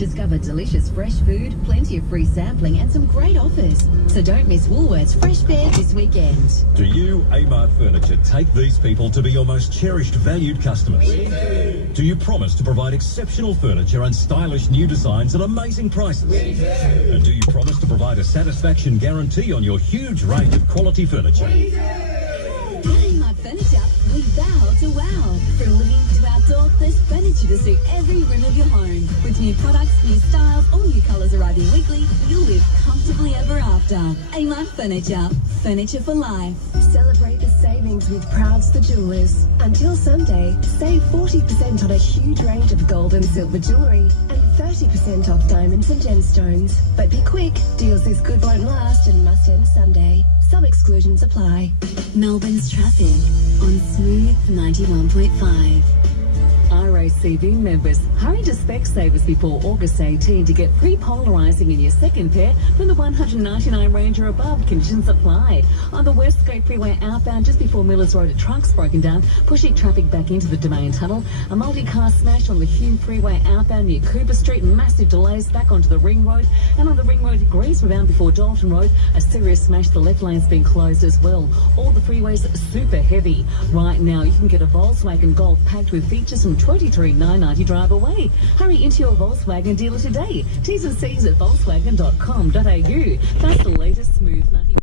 Discover delicious fresh food, plenty of free sampling and some great offers. So don't miss Woolworths Fresh Fair this weekend. Do you, Amart Furniture, take these people to be your most cherished valued customers? We do. Do you promise to provide exceptional furniture and stylish new designs at amazing prices? We do. And do you promise to provide a satisfaction guarantee on your huge range of quality furniture? We do. At Amart Furniture, we vow to wow. From living to outdoor, there's furniture to suit every room of your home. With new products, new styles, or new colours arriving weekly, you'll live comfortably ever after. Amart Furniture, furniture for life. Celebrate the savings with Prouds the Jewellers. Until Sunday, save 40% on a huge range of gold and silver jewellery and 30% off diamonds and gemstones. But be quick, deals this good won't last and must end Sunday. Some exclusions apply. Melbourne's traffic on Smooth 91.5. RACV members, hurry to Specsavers before August 18 to get free polarising in your second pair from the 199 range or above. Conditions apply. On the Westgate Freeway outbound, just before Millers Road, a truck's broken down, pushing traffic back into the Domain Tunnel. A multi-car smash on the Hume Freeway outbound near Cooper Street, massive delays back onto the Ring Road. And on the Ring Road, Greece bound before Dalton Road, a serious smash. The left lane's been closed as well. All the freeways super heavy. Right now, you can get a Volkswagen Golf packed with features from $23,990 drive away. Hurry into your Volkswagen dealer today. T's and C's at volkswagen.com.au. That's the latest Smooth 90.